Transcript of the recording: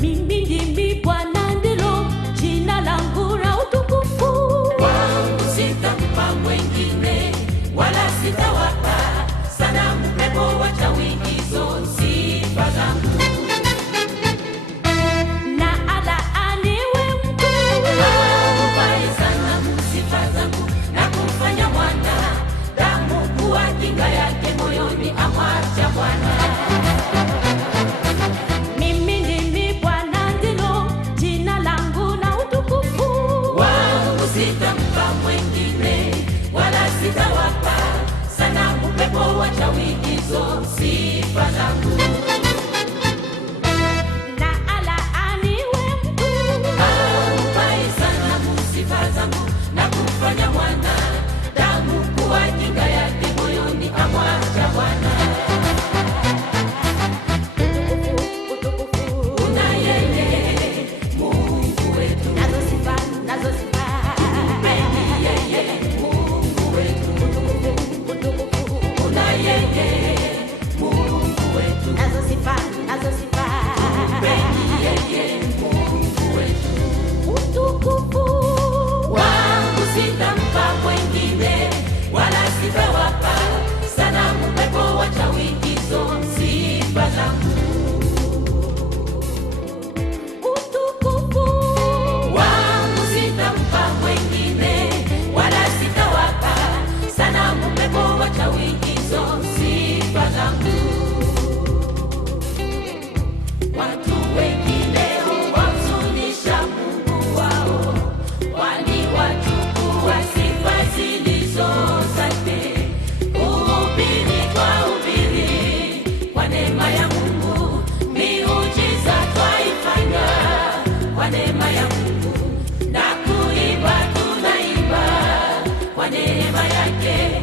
Mimi ndimi Bwana, ndilo jina langu la utukufu. Wangu sitampa mwengine, wala sitawapa sanamu, pepo, wachawi, hizo sifa zangu. Na alaaniwe mtu aupaye sanamu sifa zangu, na kumfanya mwanadamu kuwa kinga yake moyoni, amwacha Bwana. Mimi ndimi Bwana, ndilo jina langu la utukufu. Wangu sitampa mwengine, wala sitawapa sanamu, pepo, wachawi, hizo sifa zangu. Na alaaniwe mtu aupaye sanamu sifa zangu, na kumfanya mwanadamu kuwa kinga yake moyoni, amwacha Bwana. utukufu. Una yeye Mungu wetu, Nazo sifa. mpeni yeye Mungu wetu. Utukufu. Una yeye Mungu wetu, Nazo sifa. mpeni yeye Mungu wetu. Utukufu. Wangu sitampa mwengine, wala sitawapa sanamu, pepo, wachawi, hizo sifa zangu. Utukufu. Wangu sitampa mwengine, wala sitawapa sanamu, pepo, wachawi, hizo sifa zangu. Watu wengine huwahuzunisha Mungu wao, waliwachukua sifa zilizo zake. Kuhubiri twahubiri kwa neema ya Mungu, miujiza twaifanya kwa neema ya Mungu, na kuimba tunaimba kwa neema yake.